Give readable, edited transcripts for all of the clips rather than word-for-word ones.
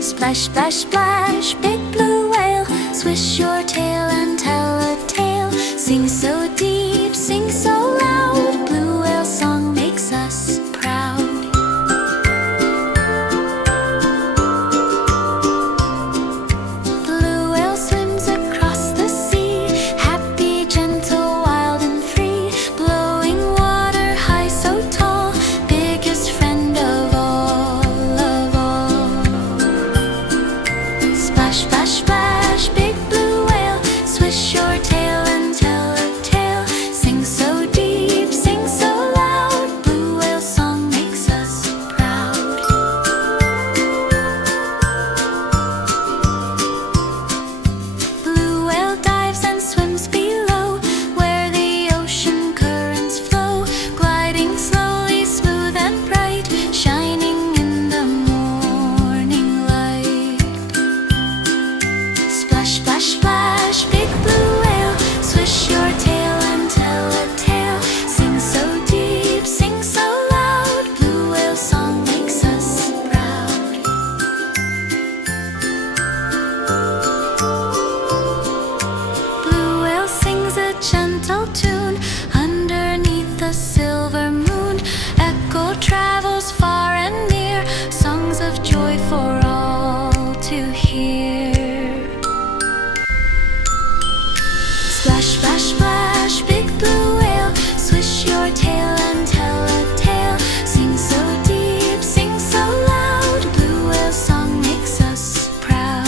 Splash, splash, splash, big blue whale, swish your tail and tell a tale. Sing so deep, sing so loud, blue whale song makes us proud. Blue whale swims across the sea, happy, gentle, wild and free, blowing water high so tall, biggest friend of all, of all. Splash, splash, splash, big blue whale, swish your tail and tell a tale. Sing so deep, sing so loud, blue whale song makes us proud. Blue whale dives and swims below, where the ocean currents flow, gliding slowly, smooth and bright, shining in the morning light. Splash, splash, splash, big blue whale, swish your tail and tell a tale. Sing so deep, sing so loud, blue whale song makes us proud. Blue whale sings a gentle tune underneath the silver moon. Echo travels far and near, songs of joy for all to hear. Splash, splash, splash, big blue whale, swish your tail and tell a tale. Sing so deep, sing so loud, blue whale song makes us proud.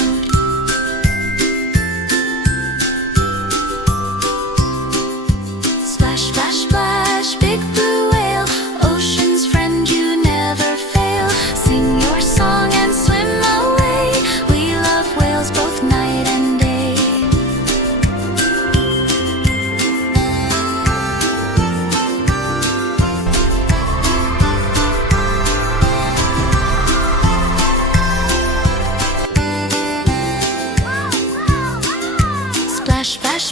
Splash, splash, splash, big blue whale, ocean's friend, you never fail. Sing your song and swim away, we love whales both night and day. Splash, splash,